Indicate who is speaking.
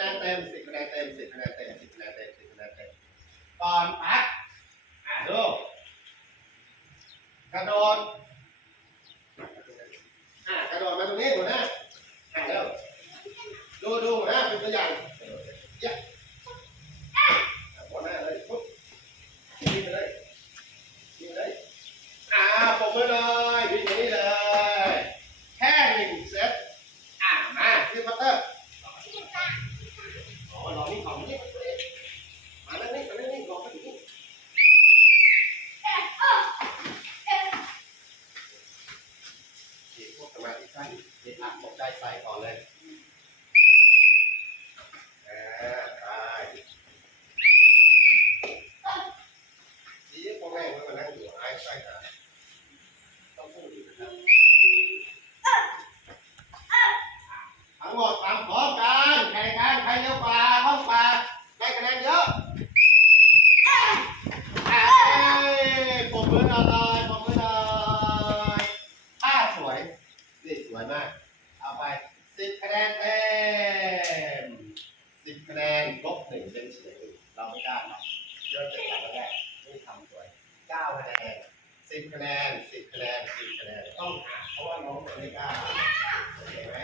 Speaker 1: ะแนนเต็มสิบคะแนนเต็มสิบคะแนนเต็มสิบคะแนนเต็มสิบคะแนนเต็มก่อนพักอะดูกระโดดอะกระโดดมาตรงนี้หัวหนะอะเร็วดูดูหัวนะเป็นตัวอย่างเยอะหัวหน้าเลยปุ๊บยิงเลยยิงเลยอ่าผมมือหยยิงตรงนี้เลยแค่หนึ่งเซตอะมาขึ้นมาเตอร์ มาธิสั้นเด็กอัดตกใจใส่ก่อนเลยอ่าไปดีพ่อแม่ก็มานั่งอยู่ไอ้ใส่กันต้องพูดอยู่นะทั้งหมดทำพร้อมกันแข่งกันใครเร็วกว่าห้องกว่าได้คะแนนเยอะเอ้ยปมมือหน่อย มาก เอาไปสิบคะแนนเต็มสิบคะแนนลบหนึ่งเป็นเฉยเราไม่ได้หรอกเยอะเจ็ดแล้วแรกนี่ทำด้วยเก้าคะแนนสิบคะแนนสิบคะแนนสิบคะแนนต้องหาเพราะว่าน้องไม่กล้า